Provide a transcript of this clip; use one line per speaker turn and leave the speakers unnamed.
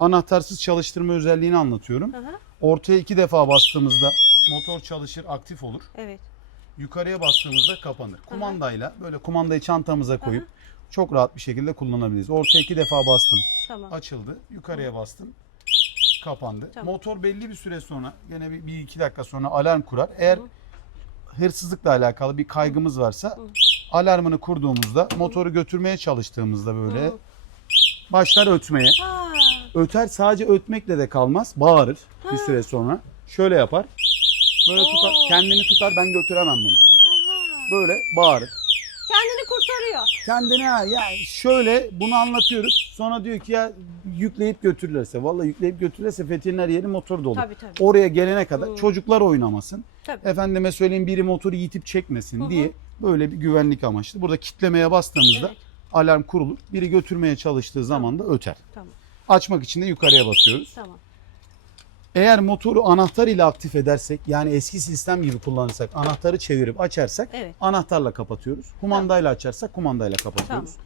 Anahtarsız çalıştırma özelliğini anlatıyorum.
Hı hı.
Ortaya iki defa bastığımızda motor çalışır, aktif olur.
Evet.
Yukarıya bastığımızda kapanır. Kumandayla böyle kumandayı çantamıza koyup çok rahat bir şekilde kullanabiliriz. Ortaya iki defa bastım,
Tamam.
açıldı. Yukarıya bastım, kapandı.
Tamam.
Motor belli bir süre sonra, gene bir, bir iki dakika sonra alarm kurar. Eğer hırsızlıkla alakalı bir kaygımız varsa alarmını kurduğumuzda motoru götürmeye çalıştığımızda böyle başlar ötmeye.
Ha.
Öter sadece ötmekle de kalmaz. Bağırır bir süre sonra. Şöyle yapar. Böyle tutar,
Oo.
kendini tutar ben götüremem bunu.
Aha.
Böyle bağırır.
Kendini kurtarıyor.
Kendine ha ya şöyle bunu anlatıyoruz. Sonra diyor ki ya yükleyip götürürlerse. Vallahi yükleyip götürürlerse Fethiye'nin her yeri motor dolu.
Tabii, tabii.
Oraya gelene kadar
Hı.
çocuklar oynamasın.
Tabii.
Efendime söyleyeyim biri motoru yitip çekmesin
Hı hı.
diye böyle bir güvenlik amaçlı. Burada kitlemeye bastığımızda
Evet.
alarm kurulur. Biri götürmeye çalıştığı zaman da öter.
Tamam.
Açmak için de yukarıya basıyoruz.
Tamam.
Eğer motoru anahtar ile aktif edersek yani eski sistem gibi kullanırsak anahtarı çevirip açarsak
Evet.
anahtarla kapatıyoruz. Kumandayla açarsak kumandayla kapatıyoruz.
Tamam.